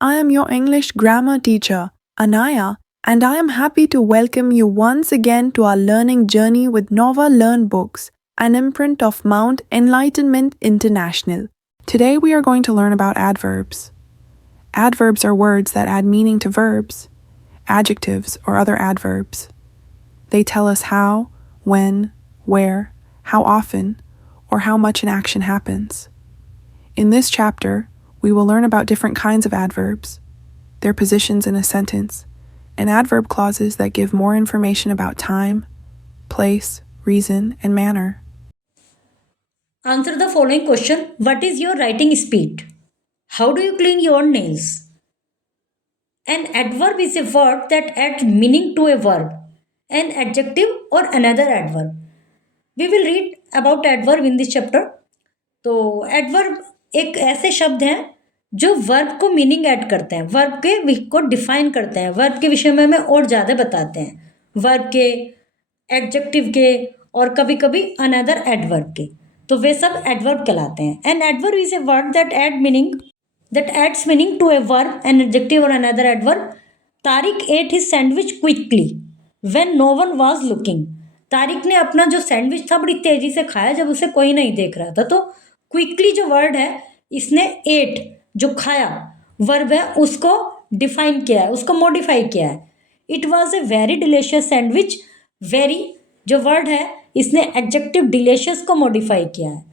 I am your English grammar teacher, Anaya, and I am happy to welcome you once again to our learning journey with Nova Learn Books, an imprint of Mount Enlightenment International. Today we are going to learn about adverbs. Adverbs are words that add meaning to verbs, adjectives, or other adverbs. They tell us how, when, where, how often, or how much an action happens. In this chapter, we will learn about different kinds of adverbs, their positions in a sentence, and adverb clauses that give more information about time, place, reason, and manner. Answer the following question. What is your writing speed? How do you clean your nails? An adverb is a word that adds meaning to a verb, an adjective or another adverb. We will read about adverb in this chapter. तो adverb एक ऐसे शब्द हैं जो verb को meaning add करते हैं, verb के को डिफाइन करते हैं, वर्ब के विषय में हमें और ज़्यादा बताते हैं, वर्ब के, एडजेक्टिव के और कभी कभी अनदर एडवर्ब के, तो वे सब एडवर्ब कहलाते हैं. An adverb is a word that adds meaning to a verb, an adjective or another adverb. Tariq ate his sandwich quickly when no one was looking. Tariq ने अपना जो सैंडविच था बड़ी तेजी से खाया जब उसे कोई नहीं देख रहा था. तो क्विकली जो वर्ड है इसने एट जो खाया वर्ब है उसको डिफाइन किया है, उसको मॉडिफाई किया है. It was a very delicious sandwich. Very जो वर्ड है इसने एडजेक्टिव डिलीशियस को मॉडिफाई किया है.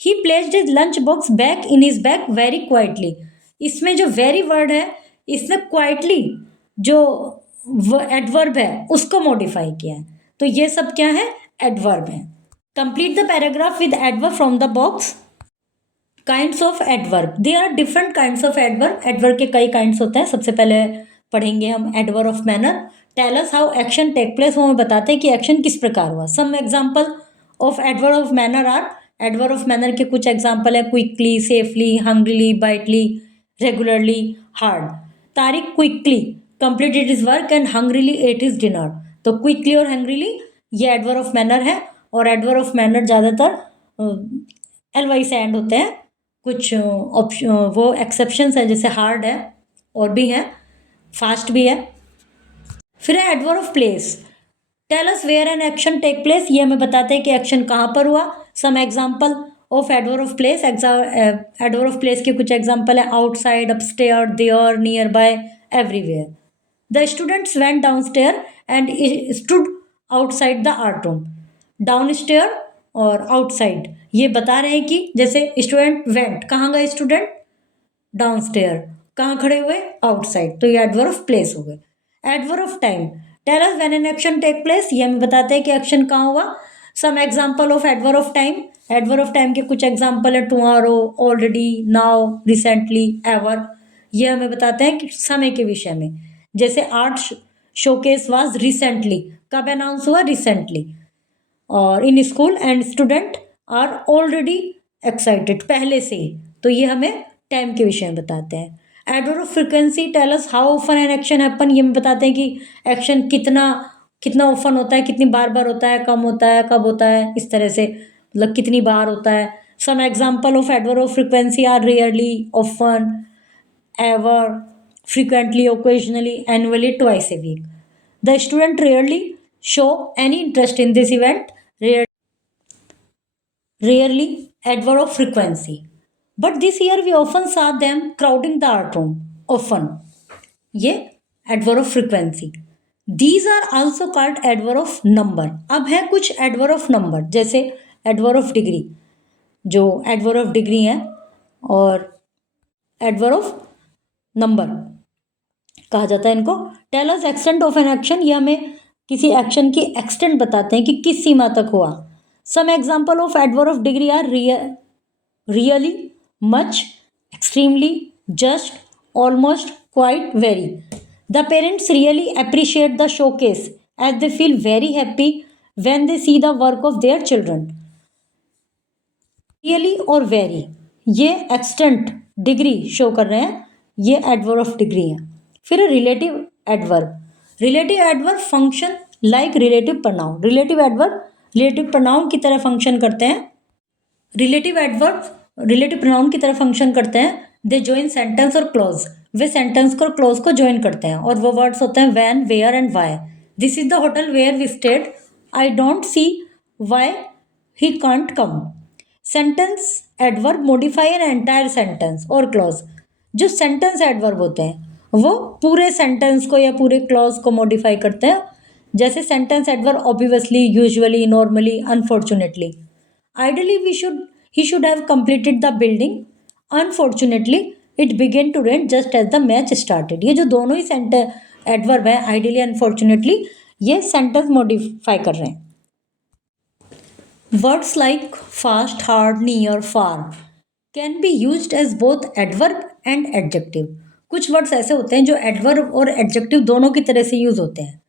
ही placed his lunch box back in his bag very quietly. इसमें जो वेरी वर्ड है इसने क्वाइटली जो एडवर्ब है उसको मॉडिफाई किया है. तो ये सब क्या है? एडवर्ब है. Complete the paragraph with adverb from the box. Kinds of adverb. There are different kinds of adverb. Adverb के कई काइंड्स होते हैं. सबसे पहले पढ़ेंगे हम adverb of manner. Tell us how action take place. वो हमें बताते हैं कि एक्शन किस प्रकार हुआ. Some example of adverb of manner are. Adverb of manner के कुछ एग्जाम्पल है quickly, safely, hungrily, brightly, regularly, hard. Tariq quickly completed his work and hungrily ate his dinner. तो क्विकली और हंग्रीली ये एडवर्ब ऑफ मैनर है. और adverb of manner ज़्यादातर एलवाई से एंड होते हैं. कुछ ऑप्शन वो एक्सेप्शंस हैं जैसे हार्ड है और भी है, फास्ट भी है. फिर है adverb of place. Tell us where an action take place. ये हमें बताते हैं कि एक्शन कहाँ पर हुआ. Some example of adverb of place. Adverb of place के कुछ एग्जाम्पल है outside, upstair, there, nearby, everywhere. The students went down stair and stood outside the art room. Down stair और आउटसाइड ये बता रहे हैं कि जैसे स्टूडेंट वेंट, कहाँ गए स्टूडेंट? Down stair. कहाँ खड़े हुए? आउटसाइड. तो ये एडवर्ब ऑफ प्लेस हो गए. Adverb of time. Tell us when an action take place. ये हमें बताते हैं कि एक्शन कहाँ हुआ. Some example of adverb of time. Adverb of time के कुछ एग्जाम्पल है tomorrow, already, now, recently, ever. ये हमें बताते हैं कि समय के विषय में. जैसे आर्ट शोकेस वाज रिसेंटली. कब अनाउंस हुआ? रिसेंटली. और in school and student are already excited, पहले से ही. तो ये हमें टाइम के विषय में बताते हैं. Adverb of frequency. Tell us how often an action happen. ये हमें बताते हैं कि एक्शन कितना कितना ऑफन होता है, कितनी बार बार होता है, कम होता है, कब होता है, इस तरह से मतलब कितनी बार होता है. Some example of adverb of frequency are rarely, often, ever, frequently, occasionally, annually, twice a week. The student rarely show any interest in this event. Rarely, adverb of frequency. But this year we often saw them crowding the art room. Often. ये adverb of frequency. These are also called adverb of number. अब है कुछ adverb of number जैसे adverb of degree जो adverb of degree है और adverb of number कहा जाता है इनको. Tell us extent of an action. ये हमें किसी एक्शन की एक्सटेंट बताते हैं कि किस सीमा तक हुआ. Some example of adverb of degree are really, much, extremely, just, almost, quite, very. The parents really appreciate the showcase as they feel very happy when they see the work of their children. Really और very ये extent degree show कर रहे हैं. ये adverb of degree है. फिर relative adverb. Relative adverb function like relative pronoun. Relative adverb relative pronoun की तरह फंक्शन करते हैं. रिलेटिव एडवर्ब रिलेटिव प्रनाउन की तरह फंक्शन करते हैं. दे जॉइन सेंटेंस और क्लॉज. वे सेंटेंस को क्लोज को ज्वाइन करते हैं और वो वर्ड्स होते हैं when, where and why. This is the hotel where we stayed, I don't see why he can't come. Sentence adverb modify an entire sentence और क्लॉज। जो सेंटेंस एडवर्ब होते हैं वो पूरे सेंटेंस को या पूरे क्लॉज को मॉडिफाई करते हैं। जैसे sentence adverb obviously, usually, normally, unfortunately. Ideally he should have completed the building, unfortunately it began to rain just as the match started. ये जो दोनों ही सेंटेंस एडवर्ब है, आइडियली, अनफॉर्चुनेटली, ये सेंटेंस मॉडिफाई कर रहे हैं। Words like fast, hard, near, far can be used as both adverb and adjective. कुछ वर्ड्स ऐसे होते हैं जो एडवर्ब और एडजेक्टिव दोनों की तरह से यूज होते हैं।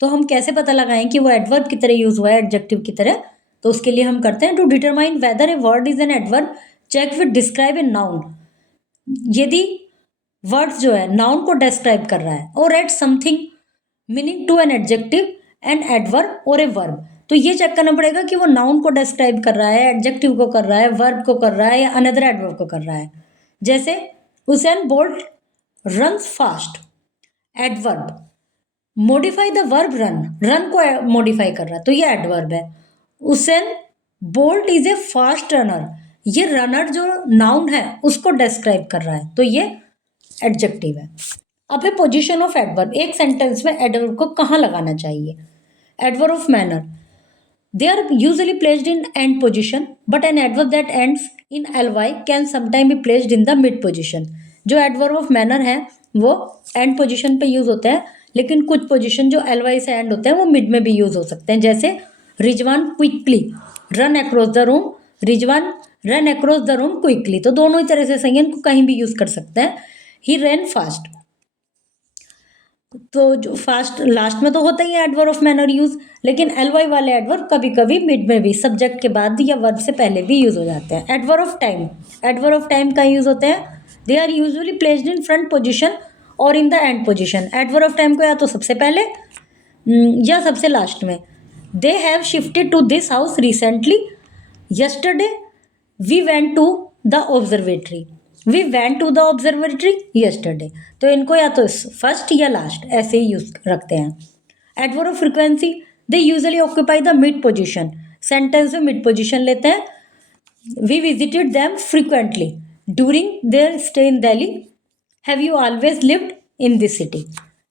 तो हम कैसे पता लगाएं कि वो एडवर्ब की तरह यूज हुआ है, एडजेक्टिव की तरह? तो उसके लिए हम करते हैं to determine whether a word is an adverb, check with describe a noun. यदि वर्ड्स जो है नाउन को डिस्क्राइब कर रहा है और add something meaning to an adjective, an adverb और ए वर्ब, तो ये चेक करना पड़ेगा कि वो नाउन को डिस्क्राइब कर रहा है, एडजेक्टिव को कर रहा है, वर्ब को कर रहा है या अनदर एडवर्ब को कर रहा है। जैसे Usain bolt runs fast, adverb. Modify the verb run, run को मॉडिफाई कर रहा है तो ये एडवर्ब है। Usain bolt is a fast runner, ये रनर जो नाउन है उसको डिस्क्राइब कर रहा है तो ये एडजेक्टिव है। अब है पोजीशन ऑफ एडवर्ब। एक सेंटेंस में एडवर्ब को कहाँ लगाना चाहिए? Adverb of manner, they are usually placed in end position, but an adverb that ends in ly can sometimes be placed in the mid position. जो adverb of manner है वो end position पे use होते हैं, लेकिन कुछ position जो ly से end होते हैं वो मिड में भी यूज हो सकते हैं। जैसे Rizwan quickly run across the room, Rizwan run across the room quickly, तो दोनों ही तरह से सही है, इनको कहीं भी यूज कर सकते हैं। ही रैन फास्ट, तो जो फास्ट लास्ट में तो होता ही है एडवर्ब ऑफ मैनर यूज, लेकिन एलवाई वाले एडवर्ब कभी कभी मिड में भी, सब्जेक्ट के बाद या वर्ब से पहले भी यूज हो जाते हैं। Adverb of time, adverb of time का यूज होते हैं, they are usually placed in front position और in the end position. Adverb of time को या तो सबसे पहले या सबसे लास्ट में। They have shifted to this house recently, yesterday we went to the observatory, we went to the observatory yesterday, तो इनको या तो फर्स्ट या लास्ट ऐसे ही यूज रखते हैं। Adverb of frequency, they usually occupy the mid position, sentence में mid position लेते हैं। We visited them frequently during their stay in Delhi, have you always lived in this city.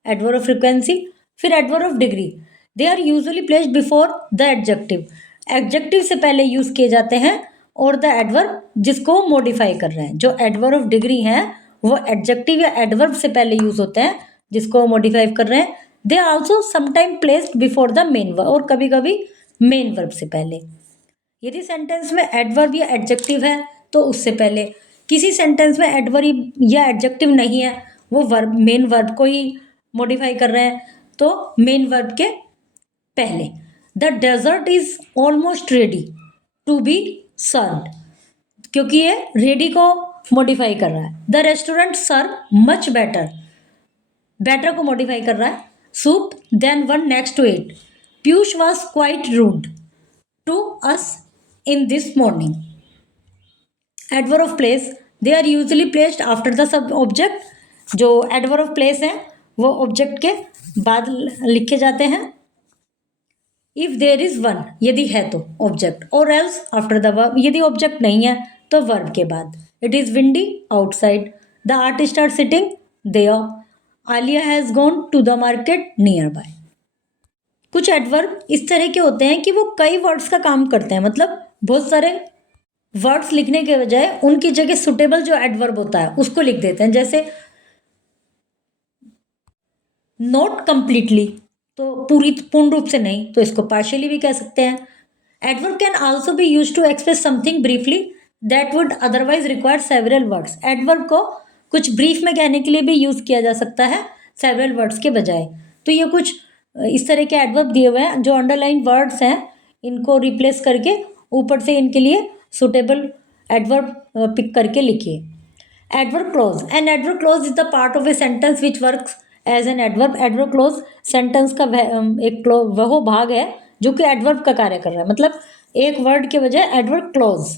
Adverb of frequency. फिर adverb of degree, they are usually placed before the adjective, adjective से पहले use किए जाते हैं और the adverb जिसको modify कर रहे हैं। जो एडवर्ब ऑफ डिग्री हैं वो एडजेक्टिव या एडवर्ब से पहले यूज होते हैं जिसको मॉडिफाई कर रहे हैं। They are also sometime placed before the main verb, और कभी कभी मेन वर्ब से पहले। यदि सेंटेंस में एडवर्ब या एडजेक्टिव है तो उससे पहले, किसी सेंटेंस में एडवर्ब या एडजेक्टिव नहीं है, वो वर्ब मेन वर्ब को ही मॉडिफाई कर रहे हैं, तो मेन वर्ब के पहले। The dessert is almost ready to be served, क्योंकि ये रेडी को मॉडिफाई कर रहा है। The restaurant serve much better, better को मॉडिफाई कर रहा है। Soup then one next to it, Piyush was quite rude to us in this morning. Adverb of place, they are usually placed after the sub object. जो adverb of place है वो object के बाद लिखे जाते हैं। इफ देयर इज वन, यदि है तो ऑब्जेक्ट, और एल्स आफ्टर द वर्ब, यदि ऑब्जेक्ट नहीं है तो वर्ब के बाद। It is windy outside, the artist are sitting there, Alia has gone to the market nearby. कुछ एडवर्ब इस तरह के होते हैं कि वो कई वर्ड्स का काम करते हैं, मतलब बहुत सारे वर्ड्स लिखने के बजाय उनकी जगह सुटेबल जो एडवर्ब होता है उसको लिख देते हैं। जैसे नॉट कंप्लीटली, तो पूर्ण रूप से नहीं, तो इसको पार्शियली भी कह सकते हैं। Adverb can also be use to express something briefly that would otherwise require several words. Adverb को कुछ ब्रीफ में कहने के लिए भी यूज किया जा सकता है सेवरल वर्ड्स के बजाय। तो ये कुछ इस तरह के एडवर्ब दिए हुए हैं, जो अंडरलाइन वर्ड्स हैं इनको रिप्लेस करके ऊपर से इनके लिए सुटेबल एडवर्ब पिक करके लिखिए। Adverb clause, an adverb clause is the part of a sentence which works as an adverb. Adverb clause sentence का एक वह भाग है जो कि एडवर्ब का कार्य कर रहा है, मतलब एक वर्ड के बजाय एडवर्ब क्लॉज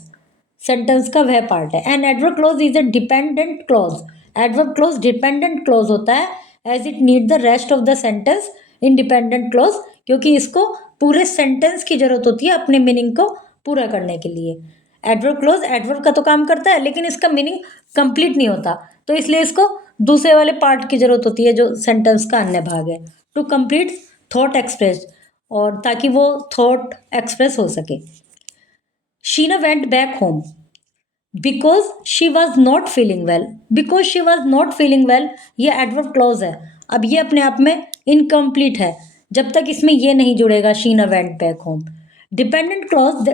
सेंटेंस का वह पार्ट है। An adverb clause is a dependent clause, adverb clause dependent clause होता है as it need the rest of the sentence independent clause, क्योंकि इसको पूरे सेंटेंस की जरूरत होती है अपने मीनिंग को पूरा करने के लिए। एडवर्ब क्लॉज एडवर्ब का तो काम करता है लेकिन इसका मीनिंग कंप्लीट नहीं होता, तो इसलिए इसको दूसरे वाले पार्ट की जरूरत होती है जो सेंटेंस का अन्य भाग है, टू कंप्लीट थॉट एक्सप्रेस, और ताकि वो थॉट एक्सप्रेस हो सके। Sheena went back home because she was not feeling well. Because she was not feeling well ये एडवर्ब क्लॉज है। अब ये अपने आप में इनकम्प्लीट है जब तक इसमें ये नहीं जुड़ेगा Sheena went back home. Dependent clause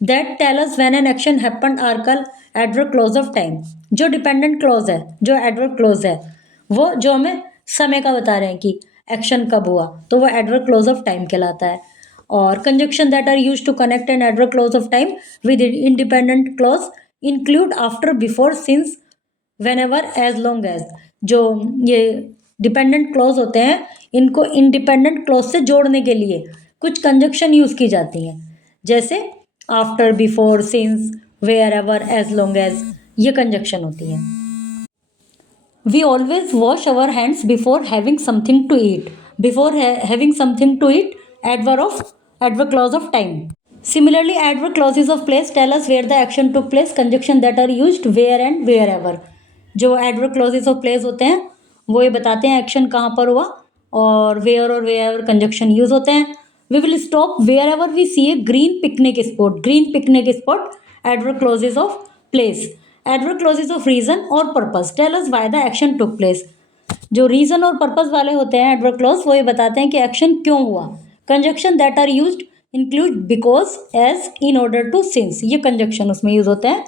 that tell us when an action happened are called adverb clause of time. जो डिपेंडेंट क्लॉज है, जो एडवर्ब क्लॉज है, वो जो हमें समय का बता रहे हैं कि एक्शन कब हुआ, तो वो एडवर्ब क्लॉज ऑफ टाइम कहलाता है। और conjunction that are used to connect an adverb clause of time with independent clause include after before since whenever as long as. जो ये डिपेंडेंट क्लॉज होते हैं इनको इंडिपेंडेंट क्लॉज से जोड़ने के लिए कुछ कंजक्शन यूज की जाती हैं, जैसे after, before, since, wherever, as long as, ये कंजक्शन होती हैं। We always wash our hands before having something to eat. Before having something to eat adverb clause of time. Similarly, adverb clauses of place tell us where the action took place, conjunction that are used where and wherever। जो adverb clauses of place होते हैं वो ये बताते हैं action कहाँ पर हुआ, और where और wherever कंजक्शन यूज होते हैं। We will stop wherever we see a green picnic spot। Green picnic spot adverb clauses of place। Adverb clauses of reason or purpose tell us why the action took place। जो reason और purpose वाले होते हैं adverb clause वो ये बताते हैं कि एक्शन क्यों हुआ। Conjunction that are used include because, as, in order to, since, ये कंजक्शन उसमें यूज होते हैं।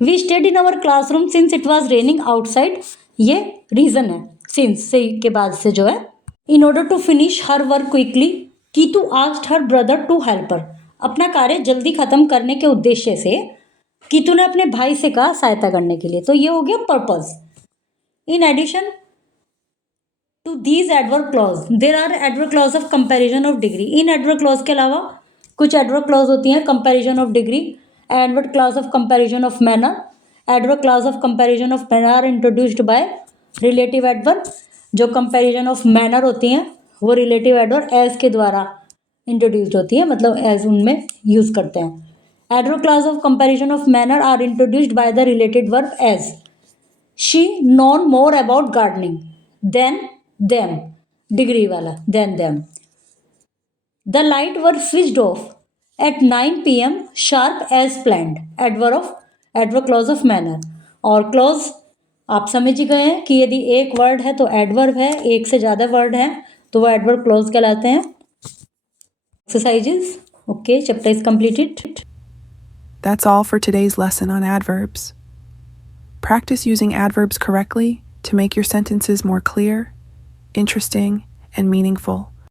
We stayed in our classroom since it was raining outside, ये रीजन है सिंस से के बाद से जो है। In order to finish her work quickly Kitu asked her brother to help her. अपना कार्य जल्दी खत्म करने के उद्देश्य से कीतू ने अपने भाई से कहा सहायता करने के लिए, तो ये हो गया purpose. In addition to these adverb clause there are adverb clause of comparison of degree. In adverb clause के अलावा कुछ एडवर्ब क्लॉज होती हैं comparison of degree, adverb clause of comparison of manner. Adverb clause of comparison of manner are introduced by relative adverb. जो comparison of manner होती हैं वो relative adverb as के द्वारा इंट्रोड्यूस्ड होती है, मतलब एज उनमें यूज करते हैं। Adverb clause of comparison of manner are introduced by the related verb as. She known more about gardening then them, degree वाला then them। The light were switched off at 9 PM sharp as planned। adverb clause of manner। और clause आप समझ ही गए हैं कि यदि एक word है तो adverb है, एक से ज़्यादा वर्ड है तो वो adverb clause कहलाते हैं। Exercises, okay, chapter is completed। That's all for today's lesson on adverbs. Practice using adverbs correctly to make your sentences more clear, interesting, and meaningful.